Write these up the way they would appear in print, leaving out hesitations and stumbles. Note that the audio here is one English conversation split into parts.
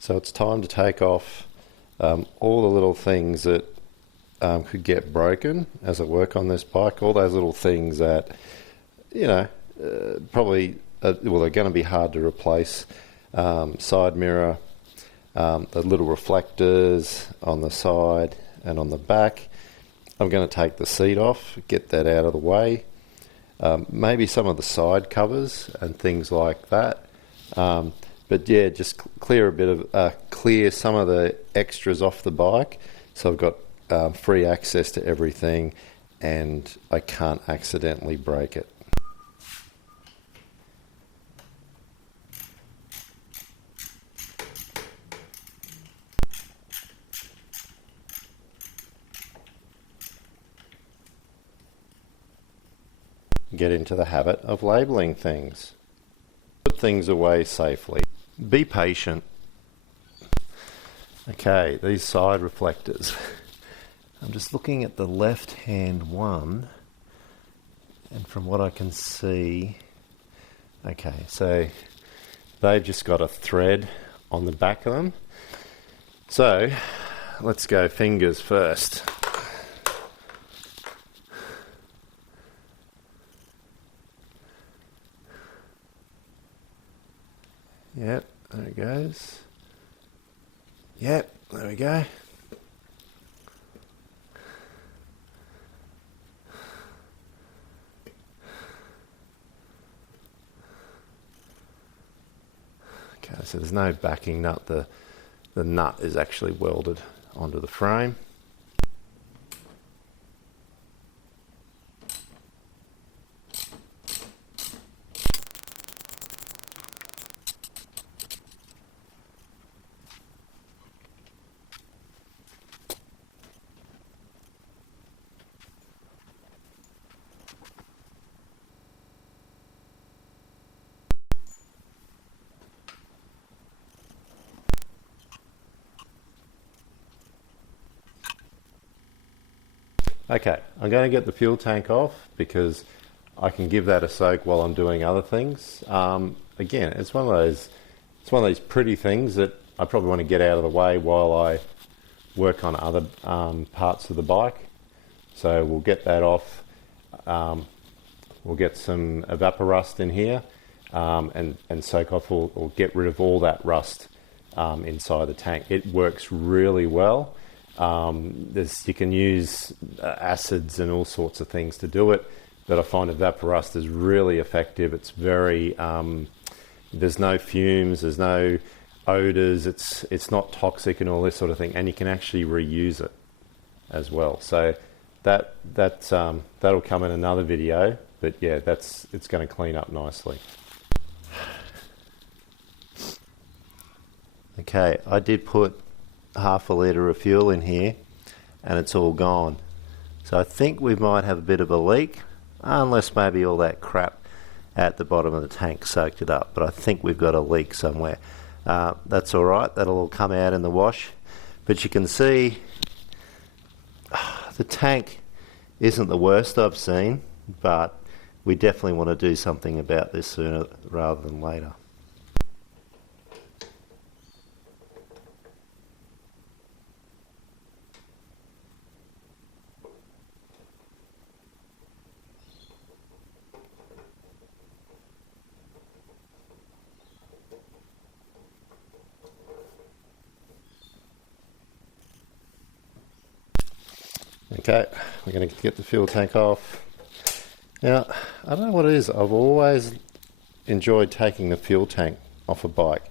So it's time to take off all the little things that could get broken as I work on this bike. All those little things that, probably, they're going to be hard to replace. Side mirror, the little reflectors on the side and on the back. I'm going to take the seat off, get that out of the way. Maybe some of the side covers and things like that. But yeah, just clear some of the extras off the bike, so I've got free access to everything, and I can't accidentally break it. Get into the habit of labelling things. Put things away safely. Be patient. Okay, these side reflectors. I'm just looking at the left-hand one, and from what I can see, okay, so they've just got a thread on the back of them. So let's go fingers first. Yep, there it goes. Yep, there we go. Okay, so there's no backing nut. The nut is actually welded onto the frame. Okay, I'm going to get the fuel tank off because I can give that a soak while I'm doing other things. Again, it's one of those pretty things that I probably want to get out of the way while I work on other parts of the bike. So we'll get that off. We'll get some evaporust in here and soak off or get rid of all that rust inside the tank. It works really well. You can use acids and all sorts of things to do it, but I find evaporust is really effective. It's very, there's no fumes, there's no odors, it's not toxic and all this sort of thing, and you can actually reuse it as well. So that'll come in another video, but yeah, it's going to clean up nicely. Okay, I did put half a litre of fuel in here and it's all gone. So I think we might have a bit of a leak, unless maybe all that crap at the bottom of the tank soaked it up, but I think we've got a leak somewhere. That's alright, that'll all come out in the wash. But you can see the tank isn't the worst I've seen, but we definitely want to do something about this sooner rather than later. Okay, we're going to get the fuel tank off. Now, I don't know what it is. I've always enjoyed taking the fuel tank off a bike.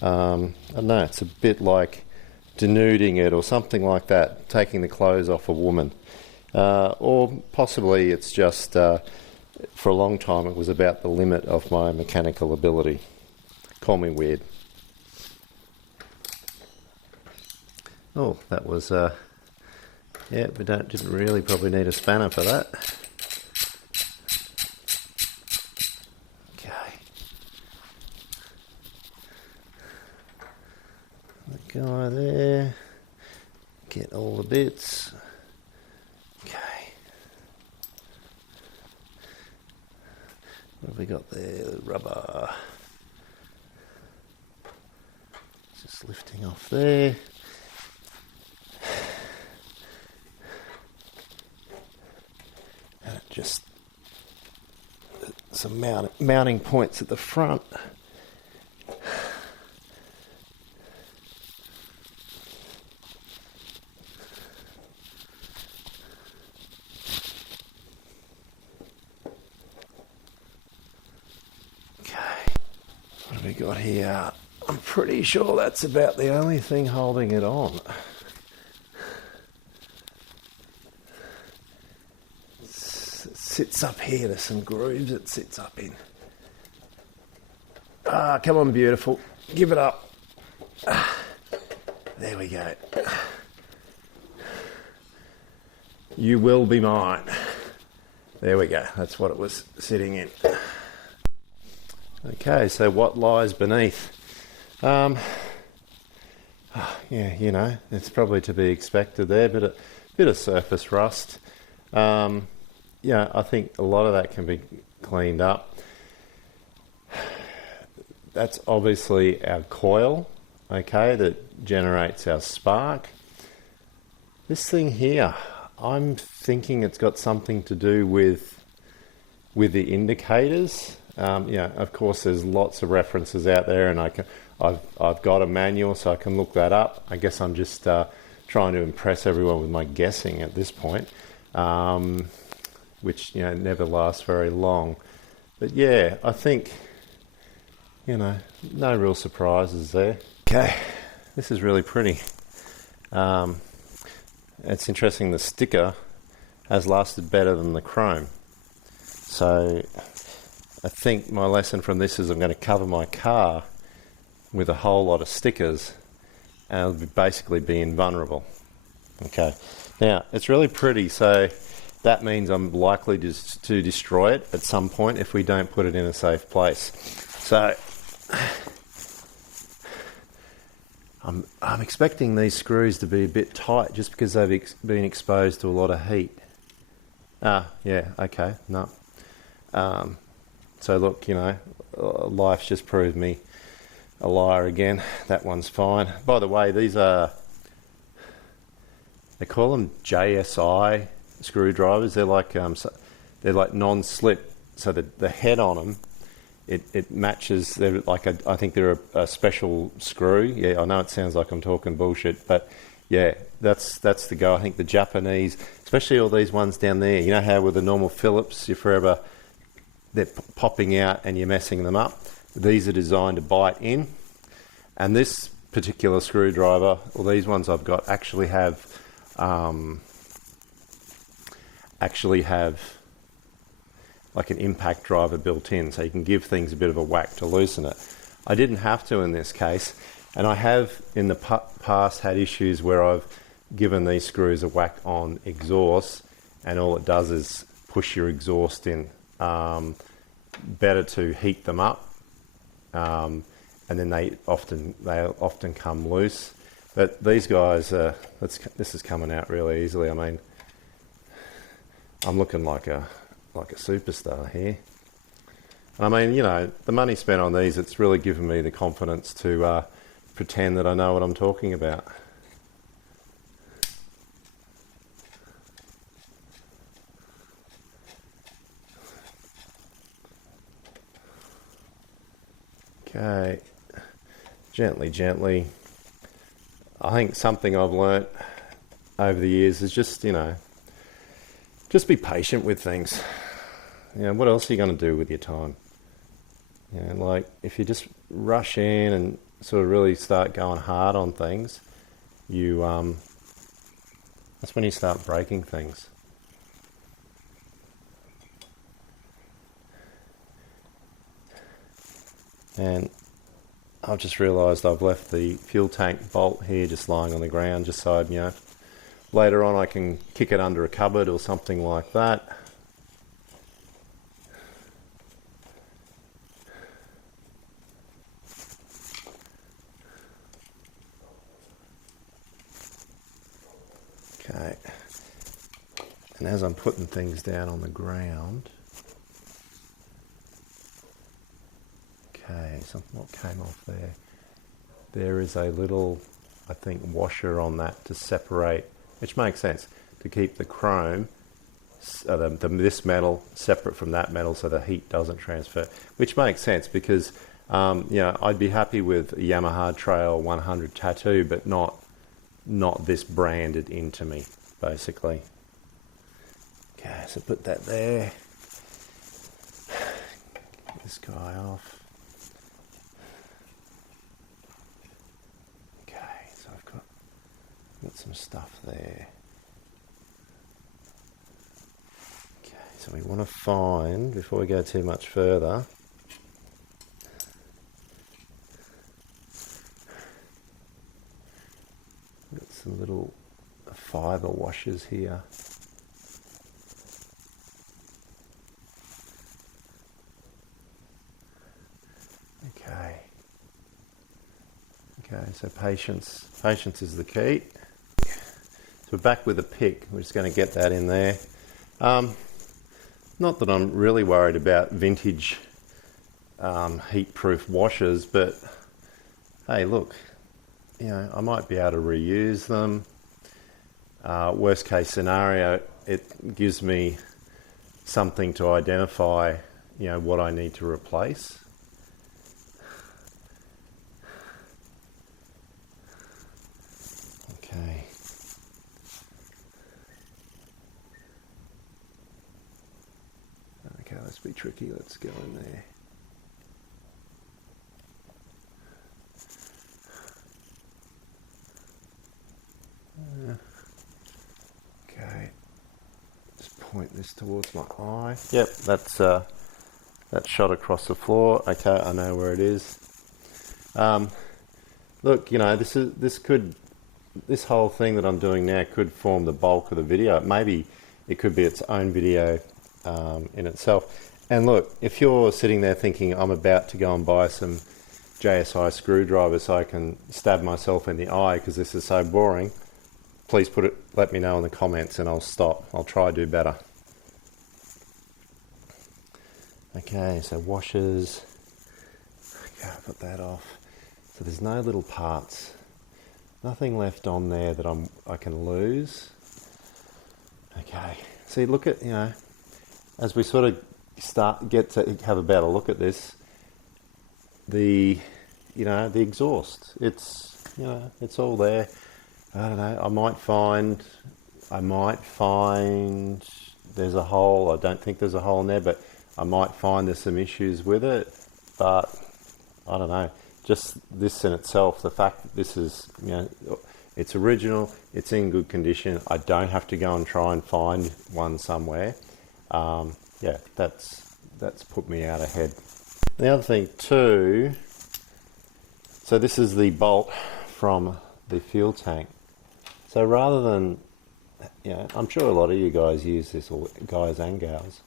I don't know, it's a bit like denuding it or something like that, taking the clothes off a woman. Or possibly it's just, for a long time, it was about the limit of my mechanical ability. Call me weird. Oh, that was... yeah, we didn't really probably need a spanner for that. Okay. The guy there. Get all the bits. Okay. What have we got there? The rubber. Just just lifting off there. And just some mounting points at the front. What have we got here? I'm pretty sure that's about the only thing holding it on. It sits up here. There's some grooves it sits up in. Ah, come on, beautiful. Give it up. There we go. You will be mine. There we go. That's what it was sitting in. Okay, so what lies beneath? Yeah, you know, it's probably to be expected there, but a bit of surface rust. Yeah, I think a lot of that can be cleaned up. That's obviously our coil, okay, that generates our spark. This thing here, I'm thinking it's got something to do with the indicators. Yeah, of course, there's lots of references out there, and I've got a manual, so I can look that up. I guess I'm just trying to impress everyone with my guessing at this point, which, you know, never lasts very long. But yeah, I think, you know, no real surprises there. Okay, this is really pretty. It's interesting, the sticker has lasted better than the chrome. So I think my lesson from this is I'm going to cover my car with a whole lot of stickers and I'll basically be invulnerable. Okay, now it's really pretty, so that means I'm likely to destroy it at some point if we don't put it in a safe place. So I'm expecting these screws to be a bit tight just because they've been exposed to a lot of heat. Yeah, okay, no. So look, you know, life's just proved me a liar again. That one's fine. By the way, these are, they call them JSI screwdrivers. They're like non-slip. So the head on them, it matches. They're like I think they're a special screw. Yeah, I know it sounds like I'm talking bullshit, but yeah, that's the go. I think the Japanese, especially all these ones down there. You know how with the normal Phillips, you're forever, they're popping out and you're messing them up. These are designed to bite in, and this particular screwdriver, or these ones I've got, actually have like an impact driver built in, so you can give things a bit of a whack to loosen it. I didn't have to in this case, and I have in the past had issues where I've given these screws a whack on exhaust, and all it does is push your exhaust in. Better to heat them up, and then they often come loose. But these guys, this is coming out really easily. I mean, I'm looking like a superstar here. I mean, you know, the money spent on these, it's really given me the confidence to pretend that I know what I'm talking about. Okay, gently. I think something I've learnt over the years is just, you know, just be patient with things. You know, what else are you going to do with your time? You know, like if you just rush in and sort of really start going hard on things, that's when you start breaking things. And I've just realised I've left the fuel tank bolt here just lying on the ground, just so, you know, later on I can kick it under a cupboard or something like that. Okay. And as I'm putting things down on the ground, okay, something what came off there. there is a little, I think, washer on that to separate, which makes sense, to keep the chrome, this metal separate from that metal so the heat doesn't transfer, which makes sense because I'd be happy with a Yamaha Trail 100 tattoo, but not this branded into me, basically. Okay, so put that there. Get this guy off. Okay, so I've got some stuff there. Okay, so we want to find, before we go too much further, got some little fiber washers here. Okay, so patience is the key. So we're back with a pick. We're just going to get that in there. Not that I'm really worried about vintage heat-proof washers, but hey, look, I might be able to reuse them. Worst case scenario, it gives me something to identify, what I need to replace. Okay. Okay, let's be tricky. Let's go in there. Okay. Just point this towards my eye. Yep, that's shot across the floor. Okay, I know where it is. Look, this whole thing that I'm doing now could form the bulk of the video. Maybe it could be its own video in itself. And look, if you're sitting there thinking I'm about to go and buy some JSI screwdrivers so I can stab myself in the eye because this is so boring, please let me know in the comments and I'll stop. I'll try to do better. Okay, so washers. Okay, I'll put that off. So there's no little parts. Nothing left on there that I can lose. Okay. See, look at, as we sort of get to have a better look at this, the exhaust. It's all there. I don't know. I might find there's a hole. I don't think there's a hole in there, but I might find there's some issues with it. But I don't know. Just this in itself, the fact that this is, it's original, it's in good condition. I don't have to go and try and find one somewhere. That's put me out ahead. The other thing too, so this is the bolt from the fuel tank. So rather than, I'm sure a lot of you guys use this, or guys and gals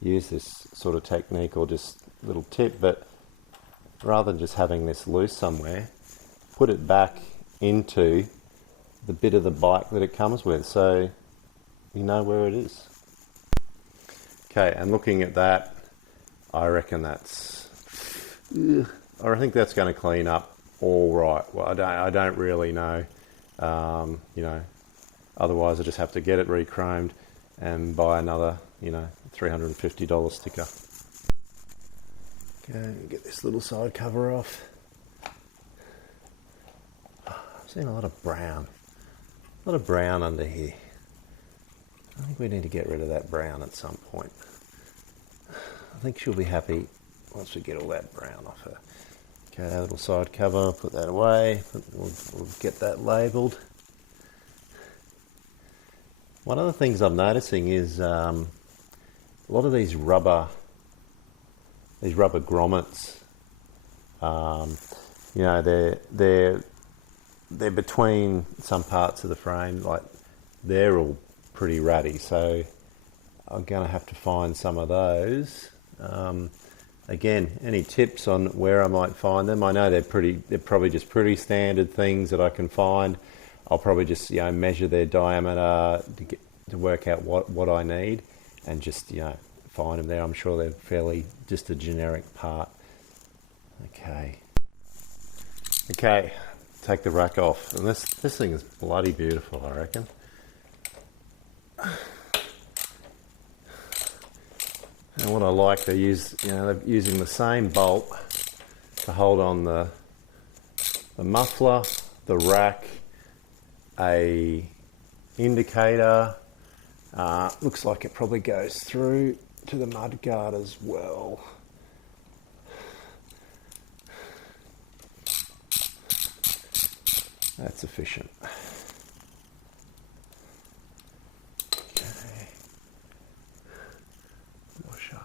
use this sort of technique or just little tip, but rather than just having this loose somewhere, put it back into the bit of the bike that it comes with, so you know where it is. Okay, and looking at that, I reckon I think that's going to clean up all right. Well, I don't really know. Otherwise I just have to get it re-chromed and buy another, $350 sticker. Okay, get this little side cover off. I've seen a lot of brown under here. I think we need to get rid of that brown at some point. I think she'll be happy once we get all that brown off her. Okay, that little side cover, put that away. We'll get that labelled. One of the things I'm noticing is a lot of these rubber grommets, they're between some parts of the frame, like they're all pretty ratty, so I'm going to have to find some of those. Again, any tips on where I might find them? I know they're probably just pretty standard things that I can find. I'll probably just measure their diameter to work out what I need, and just find them there. I'm sure they're fairly just a generic part. Okay, take the rack off. And this thing is bloody beautiful, I reckon. And what I like, they're using the same bolt to hold on the muffler, the rack, a indicator. Looks like it probably goes through to the mudguard as well. That's efficient. Okay. Washer.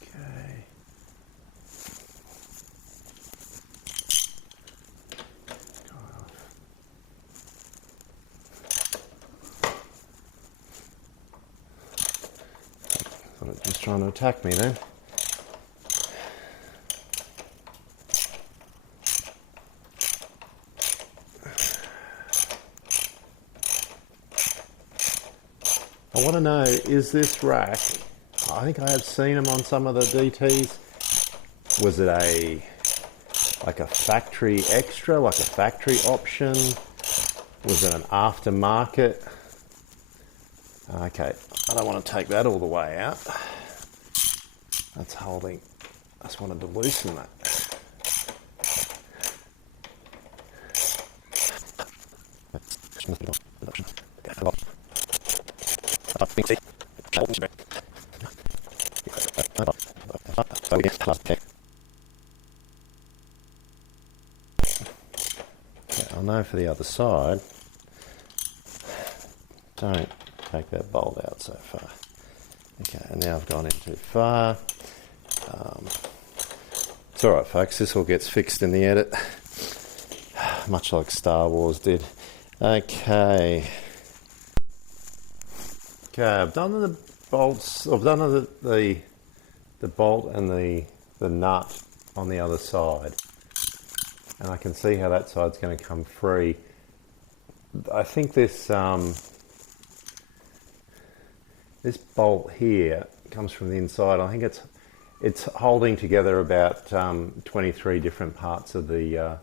Okay. Thought it was trying to attack me then. I want to know, is this rack, I think I have seen them on some of the DTs, was it like a factory extra, like a factory option? Was it an aftermarket? Okay, I don't want to take that all the way out. That's holding, I just wanted to loosen that. Okay, I'll know for the other side. Don't take that bolt out so far. Okay, and now I've gone in too far. It's alright folks, this all gets fixed in the edit. Much like Star Wars did. Okay, I've done the bolts, I've done the bolt and the nut on the other side. And I can see how that side's going to come free. I think this this bolt here comes from the inside. I think it's holding together about 23 different parts of the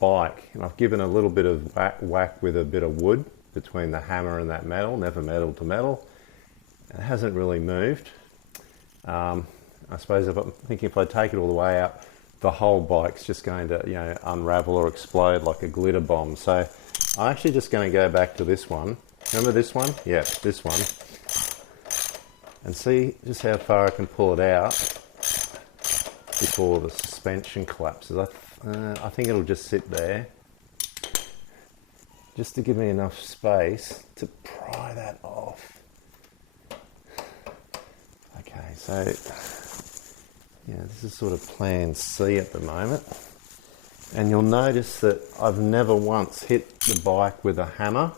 bike, and I've given a little bit of whack with a bit of wood between the hammer and that metal, never metal to metal. It hasn't really moved. I suppose I'm thinking if I take it all the way out, the whole bike's just going to unravel or explode like a glitter bomb. So I'm actually just going to go back to this one. Remember this one? Yeah, this one. And see just how far I can pull it out before the suspension collapses. I think it'll just sit there, just to give me enough space to pry that off. Okay, so this is sort of plan C at the moment. And you'll notice that I've never once hit the bike with a hammer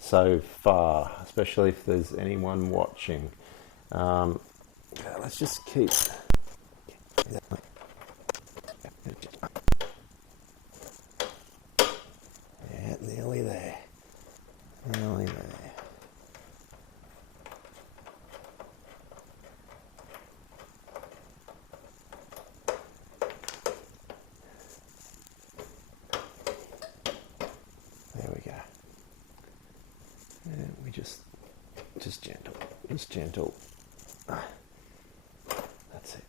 so far, especially if there's anyone watching. Let's just keep... Yeah, nearly there. Nearly there. There we go. And we just gentle. That's it.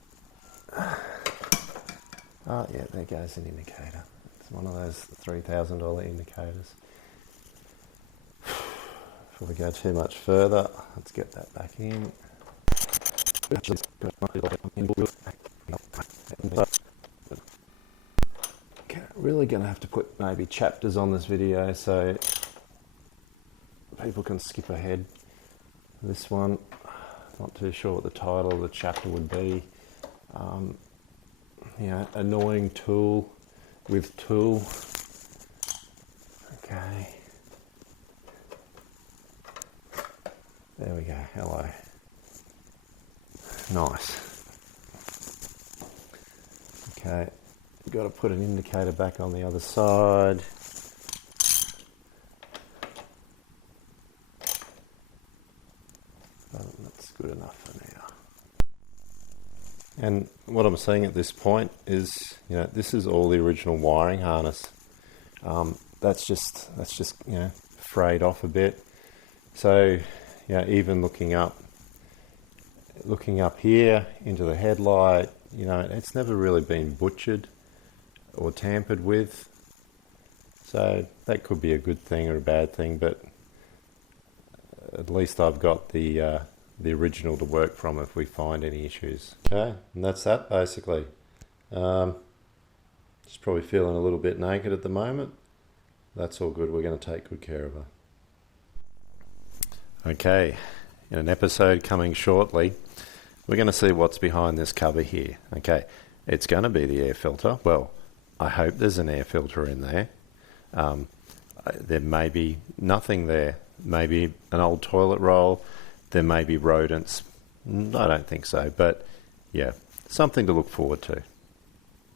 Oh yeah, there goes an indicator. It's one of those $3,000 indicators. Before we go too much further, let's get that back in. Okay, really going to have to put maybe chapters on this video so people can skip ahead. This one, not too sure what the title of the chapter would be. Annoying tool with tool. Okay. There we go. Hello. Nice. Okay. Got to put an indicator back on the other side. good enough for now. And what I'm seeing at this point is, this is all the original wiring harness. That's just frayed off a bit. So, even looking up here into the headlight, it's never really been butchered or tampered with. So that could be a good thing or a bad thing, but at least I've got the original to work from if we find any issues. Okay, and that's that basically. Just probably feeling a little bit naked at the moment. That's all good. We're going to take good care of her. Okay, in an episode coming shortly, we're going to see what's behind this cover here. Okay, it's going to be the air filter. Well, I hope there's an air filter in there. There may be nothing there. Maybe an old toilet roll. There may be rodents. I don't think so, but yeah, something to look forward to.